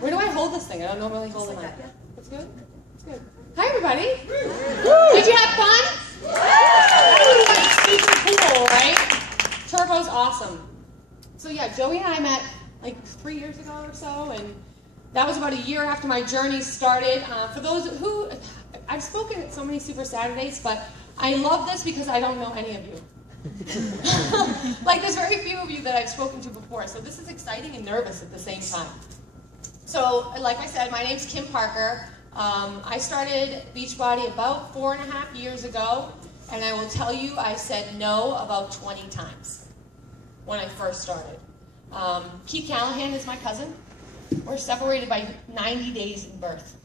Where do I hold this thing? I don't normally hold it on. That's good? That's good. Hi, everybody. Did you have fun? That was like super cool, right? Turbo's awesome. So yeah, Joey and I met like 3 years ago or so, and that was about a year after my journey started. For those who, I've spoken at so many Super Saturdays, but I love this because I don't know any of you. Like there's very few of you that I've spoken to before, so this is exciting and nervous at the same time. So, like I said, my name's Kim Parker. I started Beachbody about 4.5 years ago, and I will tell you I said no about 20 times when I first started. Keith Callahan is my cousin. We're separated by 90 days in birth.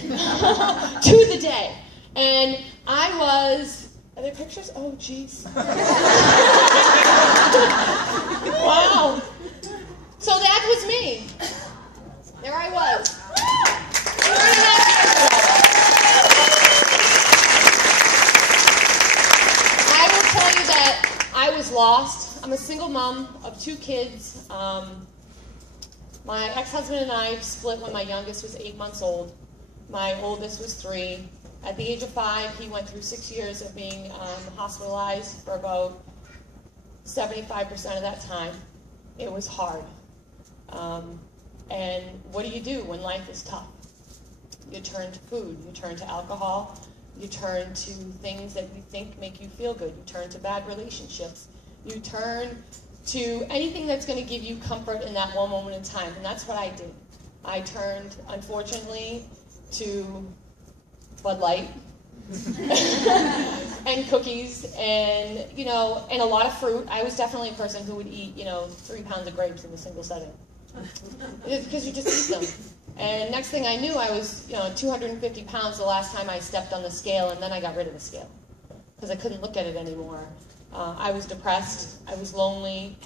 To the day. And I was, are there pictures? Oh, jeez. Wow. So that was me. There I was. 4.5 years ago. I will tell you that I was lost. I'm a single mom of 2 kids. My ex-husband and I split when my youngest was 8 months old. My oldest was 3. At the age of 5, he went through 6 years of being hospitalized for about 75% of that time. It was hard. And what do you do when life is tough? You turn to food, you turn to alcohol, you turn to things that you think make you feel good, you turn to bad relationships, you turn to anything that's going to give you comfort in that one moment in time, and that's what I did. I turned, unfortunately, to Bud Light and cookies and, you know, and a lot of fruit. I was definitely a person who would eat, 3 pounds of grapes in a single setting. It's because you just eat them. And next thing I knew, I was, 250 pounds the last time I stepped on the scale, and then I got rid of the scale because I couldn't look at it anymore. I was depressed. I was lonely.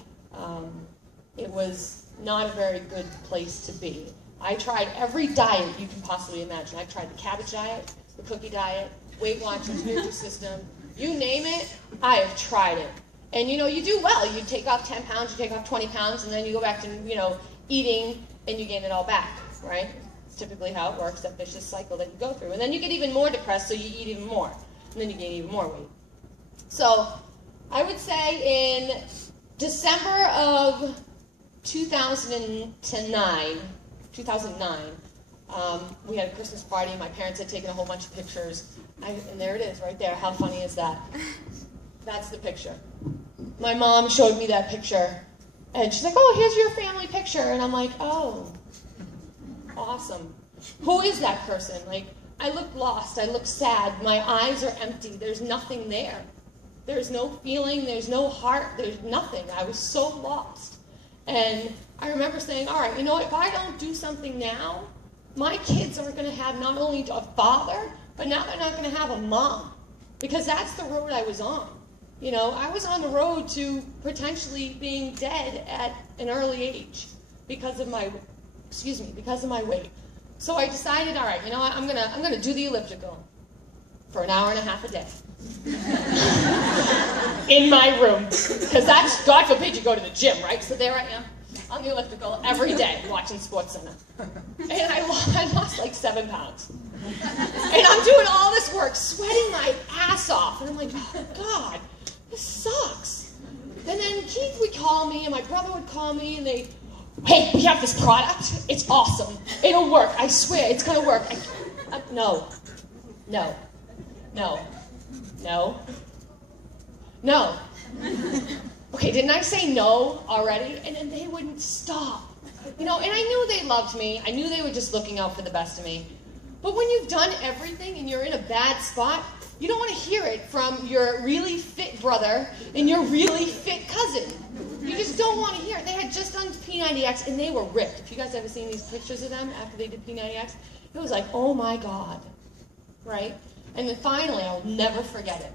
It was not a very good place to be. I tried every diet you can possibly imagine. I tried the cabbage diet, the cookie diet, Weight Watchers, Nutrisystem, you name it, I have tried it. And you do well. You take off 10 pounds, you take off 20 pounds, and then you go back to, eating, and you gain it all back, right? It's typically how it works, that vicious cycle that you go through. And then you get even more depressed, so you eat even more. And then you gain even more weight. So I would say in December of 2009, we had a Christmas party. My parents had taken a whole bunch of pictures. And there it is, right there. How funny is that? That's the picture. My mom showed me that picture. And she's like, oh, here's your family picture. And I'm like, oh, awesome. Who is that person? Like, I look lost. I look sad. My eyes are empty. There's nothing there. There's no feeling. There's no heart. There's nothing. I was so lost. And I remember saying, all right, if I don't do something now, my kids are going to have not only a father, but now they're not going to have a mom. Because that's the road I was on. I was on the road to potentially being dead at an early age because of my weight. So I decided, all right, I'm gonna do the elliptical for an hour and a half a day in my room, because that's, God forbid you go to the gym, right? So there I am on the elliptical every day watching SportsCenter, and I lost like 7 pounds, and I'm doing all this work, sweating my ass off, and I'm like, oh God. This sucks. And then Keith would call me, and my brother would call me, and hey, we have this product. It's awesome. It'll work. I swear, it's going to work. No. Okay, didn't I say no already? And then they wouldn't stop. And I knew they loved me. I knew they were just looking out for the best of me. But when you've done everything and you're in a bad spot, you don't want to hear it from your really fit brother and your really fit cousin. You just don't want to hear it. They had just done P90X and they were ripped. If you guys ever seen these pictures of them after they did P90X, it was like, oh my God, right? And then finally, I'll never forget it.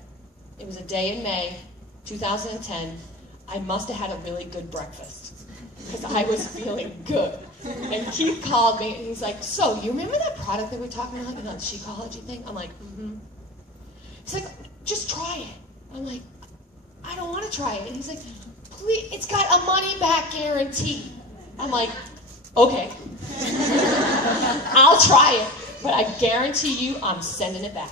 It was a day in May, 2010. I must have had a really good breakfast because I was feeling good. And Keith called me and he's like, so you remember that product that we were talking about, the Shakeology thing? I'm like, mm-hmm. He's like, just try it. I'm like, I don't want to try it. And he's like, please, it's got a money-back guarantee. I'm like, okay. I'll try it, but I guarantee you I'm sending it back.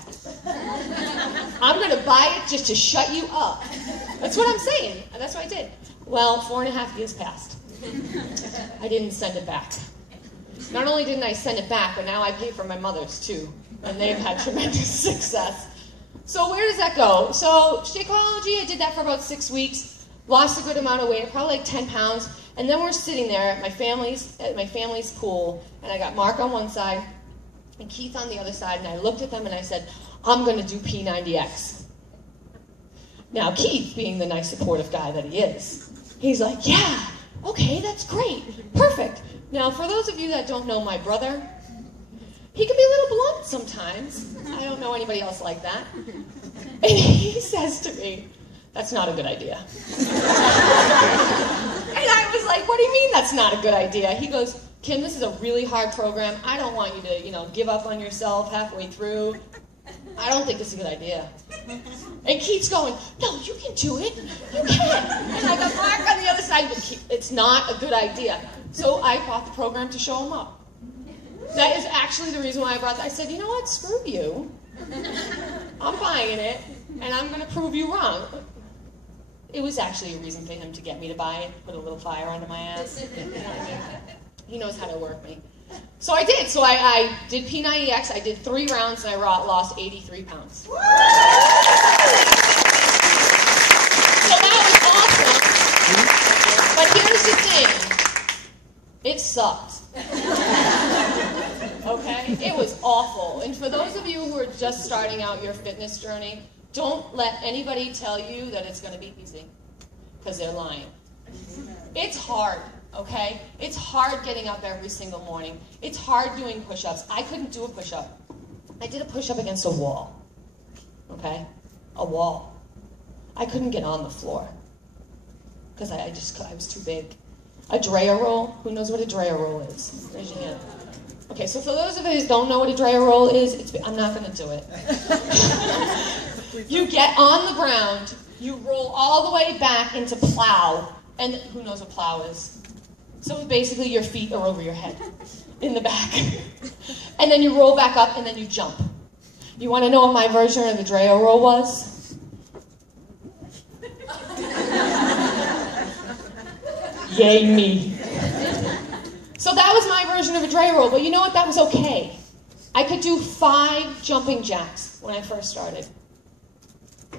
I'm going to buy it just to shut you up. That's what I'm saying. That's what I did. Well, 4.5 years passed. I didn't send it back. Not only didn't I send it back, but now I pay for my mother's too. And they've had tremendous success. So where does that go? So Shakeology, I did that for about 6 weeks. Lost a good amount of weight, probably like 10 pounds. And then we're sitting there at my family's pool, and I got Mark on one side and Keith on the other side, and I looked at them and I said, I'm going to do P90X. Now Keith, being the nice supportive guy that he is, he's like, yeah, okay, that's great, perfect. Now for those of you that don't know my brother, he can be a little blunt sometimes. I don't know anybody else like that. And he says to me, that's not a good idea. And I was like, what do you mean that's not a good idea? He goes, Kim, this is a really hard program. I don't want you to, give up on yourself halfway through. I don't think it's a good idea. And Keith's going, no, you can do it. You can. And I got Mark on the other side, but it's not a good idea. So I bought the program to show him up. That is actually the reason why I brought that. I said, you know what, screw you. I'm buying it, and I'm going to prove you wrong. It was actually a reason for him to get me to buy it, put a little fire under my ass. You know what I mean? He knows how to work me. So I did. So I did P90X. I did 3 rounds, and I lost 83 pounds. So that was awesome. But here's the thing. It sucked. Okay? It was awful. And for those of you who are just starting out your fitness journey, don't let anybody tell you that it's going to be easy, because they're lying. It's hard, okay? It's hard getting up every single morning. It's hard doing push-ups. I couldn't do a push-up. I did a push-up against a wall, okay? A wall. I couldn't get on the floor because I was too big. A Drea roll. Who knows what a Drea roll is? Raise your hand. Okay, so for those of you who don't know what a Drea roll is, I'm not going to do it. You get on the ground, you roll all the way back into plow, and who knows what plow is? So basically your feet are over your head, in the back. And then you roll back up, and then you jump. You want to know what my version of the Drea roll was? Yay me. So that was my version of a Drea roll, but you know what? That was okay. I could do 5 jumping jacks when I first started.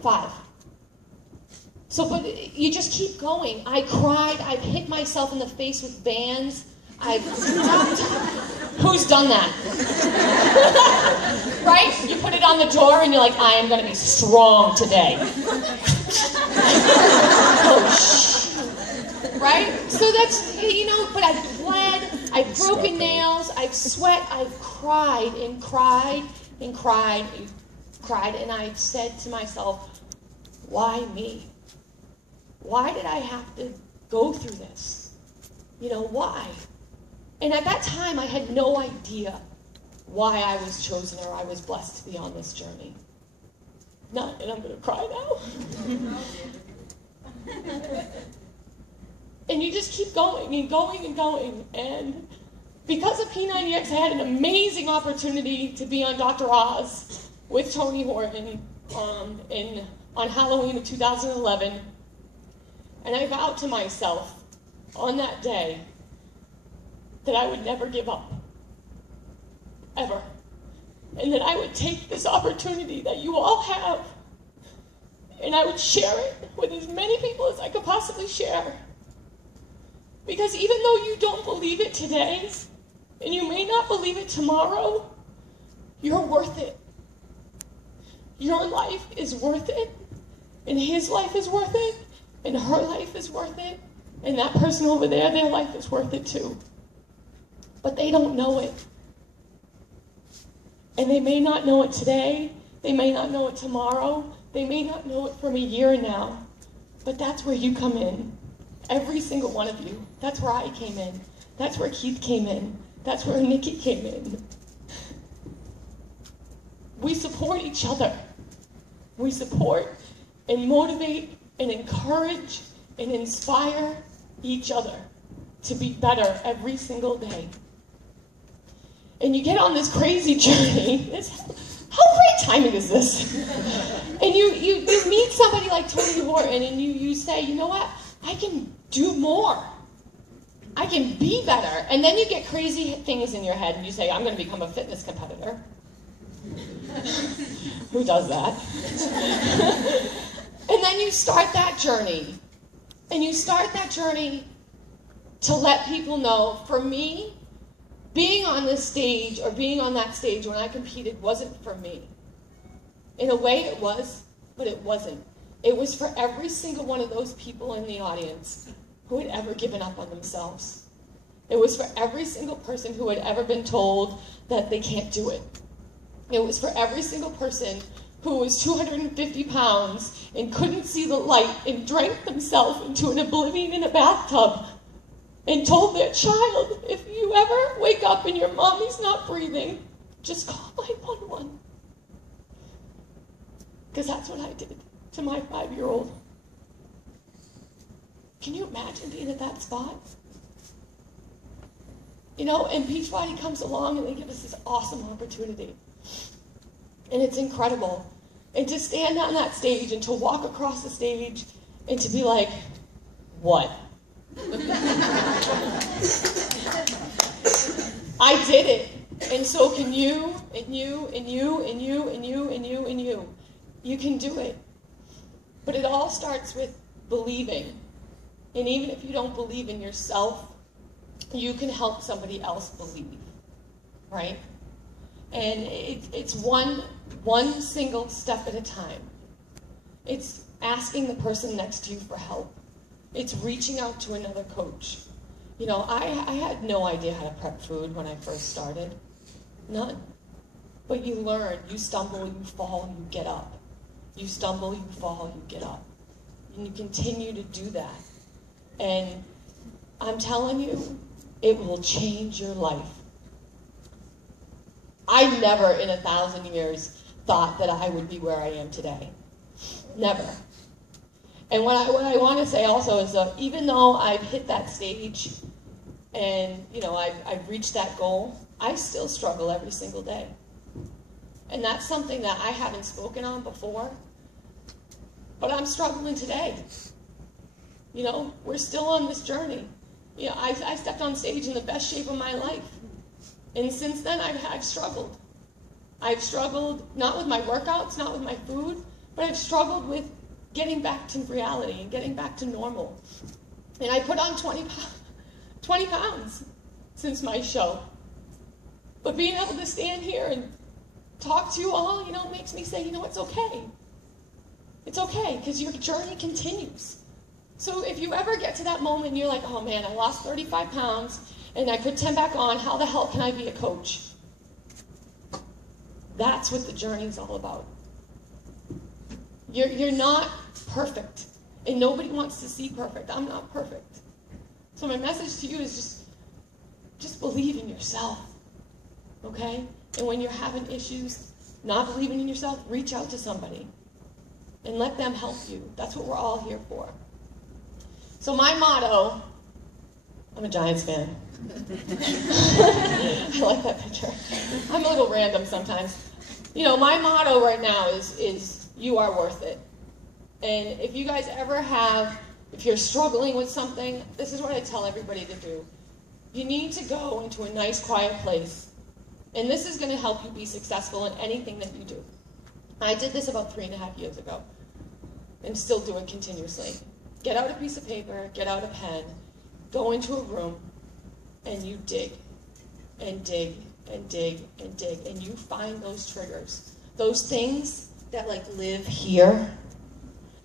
5. So, but you just keep going. I cried. I've hit myself in the face with bands. Who's done that? Right? You put it on the door and you're like, I am going to be strong today. Oh, shit. Right? So that's, but I've bled, I've broken nails, I've sweat, I've cried and cried and cried and cried, and I said to myself, why me? Why did I have to go through this? Why? And at that time, I had no idea why I was chosen or I was blessed to be on this journey. And I'm going to cry now. And you just keep going and going and going. And because of P90X, I had an amazing opportunity to be on Dr. Oz with Tony Horton on Halloween of 2011. And I vowed to myself on that day that I would never give up. Ever. And that I would take this opportunity that you all have, and I would share it with as many people as I could possibly share. Because even though you don't believe it today, and you may not believe it tomorrow, you're worth it. Your life is worth it, and his life is worth it, and her life is worth it, and that person over there, their life is worth it too. But they don't know it. And they may not know it today, they may not know it tomorrow, they may not know it from a year now, but that's where you come in. Every single one of you. That's where I came in. That's where Keith came in. That's where Nikki came in. We support each other. We support and motivate and encourage and inspire each other to be better every single day. And you get on this crazy journey. How great timing is this? And you meet somebody like Tony Horton, and you say, you know what? I can do more. I can be better. And then you get crazy things in your head, and you say, I'm going to become a fitness competitor. Who does that? And then you start that journey. And you start that journey to let people know, for me, being on this stage or being on that stage when I competed wasn't for me. In a way it was, but it wasn't. It was for every single one of those people in the audience who had ever given up on themselves. It was for every single person who had ever been told that they can't do it. It was for every single person who was 250 pounds and couldn't see the light and drank themselves into an oblivion in a bathtub and told their child, if you ever wake up and your mommy's not breathing, just call 911. Because that's what I did to my 5-year-old. Can you imagine being at that spot? You know, and Beachbody comes along and they give us this awesome opportunity. And it's incredible. And to stand on that stage and to walk across the stage and to be like, what? I did it. And so can you, and you, and you, and you, and you, and you, and you. You can do it. But it all starts with believing. And even if you don't believe in yourself, you can help somebody else believe, right? And it's one single step at a time. It's asking the person next to you for help. It's reaching out to another coach. You know, I had no idea how to prep food when I first started. None. But you learn, you stumble, you fall, you get up. You stumble, you fall, you get up. And you continue to do that. And I'm telling you, it will change your life. I never in 1,000 years thought that I would be where I am today. Never. And what I want to say also is that even though I've hit that stage and, you know, I've reached that goal, I still struggle every single day. And that's something that I haven't spoken on before, but I'm struggling today. You know, we're still on this journey. You know, I stepped on stage in the best shape of my life. And since then, I've struggled. I've struggled not with my workouts, not with my food, but I've struggled with getting back to reality and getting back to normal. And I put on 20 pounds since my show. But being able to stand here and talk to you all, you know, makes me say, you know, it's okay. It's okay, because your journey continues. So if you ever get to that moment and you're like, oh man, I lost 35 pounds and I put 10 back on, how the hell can I be a coach? That's what the journey's all about. You're not perfect, and nobody wants to see perfect. I'm not perfect. So my message to you is just believe in yourself, okay? And when you're having issues, not believing in yourself, reach out to somebody and let them help you. That's what we're all here for. So my motto, I'm a Giants fan. I like that picture. I'm a little random sometimes. You know, my motto right now is you are worth it. And if you guys ever if you're struggling with something, this is what I tell everybody to do. You need to go into a nice, quiet place. And this is going to help you be successful in anything that you do. I did this about 3.5 years ago and still do it continuously. Get out a piece of paper, get out a pen, go into a room, and you dig and dig and dig and dig, and you find those triggers, those things that like live here,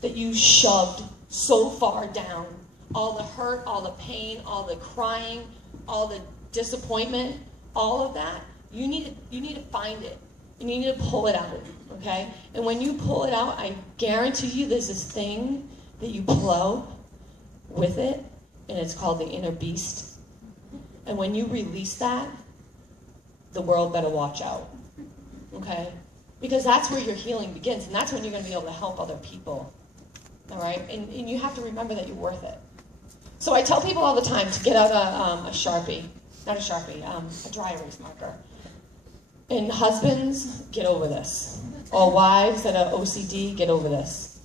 that you shoved so far down, all the hurt, all the pain, all the crying, all the disappointment, all of that, you need to find it. You need to pull it out, okay? And when you pull it out, I guarantee you there's this thing that you pull out with it, and it's called the inner beast. And when you release that, the world better watch out, okay? Because that's where your healing begins, and that's when you're going to be able to help other people, all right? And you have to remember that you're worth it. So I tell people all the time to get out a Sharpie, not a Sharpie, a dry erase marker. And husbands, get over this. Or wives that are OCD, get over this.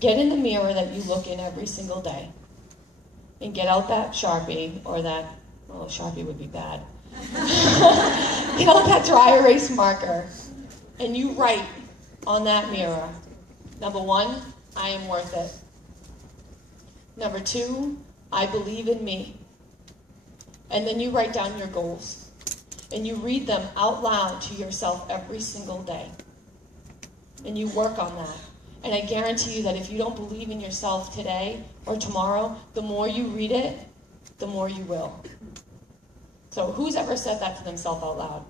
Get in the mirror that you look in every single day. And get out that Sharpie, or that, well, Sharpie would be bad. Get out that dry erase marker. And you write on that mirror, number 1, I am worth it. Number 2, I believe in me. And then you write down your goals. And you read them out loud to yourself every single day. And you work on that. And I guarantee you that if you don't believe in yourself today or tomorrow, the more you read it, the more you will. So who's ever said that to themselves out loud?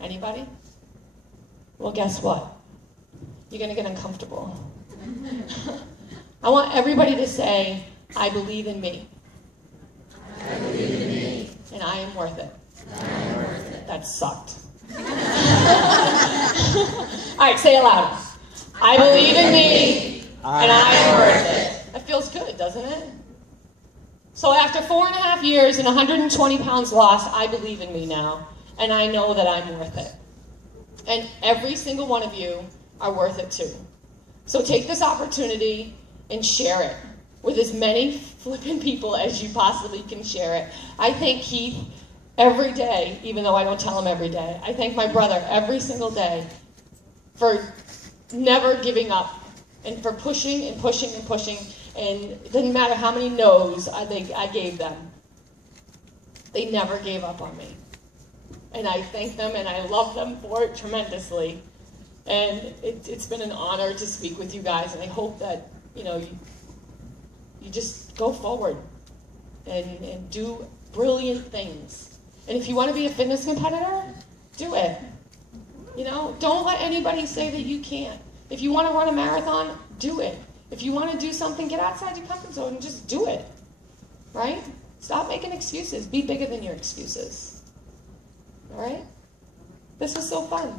Anybody? Well, guess what? You're going to get uncomfortable. I want everybody to say, I believe in me. I believe in me. And I am worth it. I am worth it. That sucked. All right, say it loud. I believe in me, and I am worth it. That feels good, doesn't it? So after 4.5 years and 120 pounds lost, I believe in me now, and I know that I'm worth it. And every single one of you are worth it too. So take this opportunity and share it with as many flipping people as you possibly can share it. I thank Keith every day, even though I don't tell him every day. I thank my brother every single day for never giving up and for pushing and pushing and pushing. And it didn't matter how many no's I gave them. They never gave up on me. And I thank them and I love them for it tremendously. And it's been an honor to speak with you guys. And I hope that, you just go forward and do brilliant things. And if you want to be a fitness competitor, do it. Don't let anybody say that you can't. If you want to run a marathon, do it. If you want to do something, get outside your comfort zone and just do it. Right? Stop making excuses. Be bigger than your excuses. All right? This was so fun.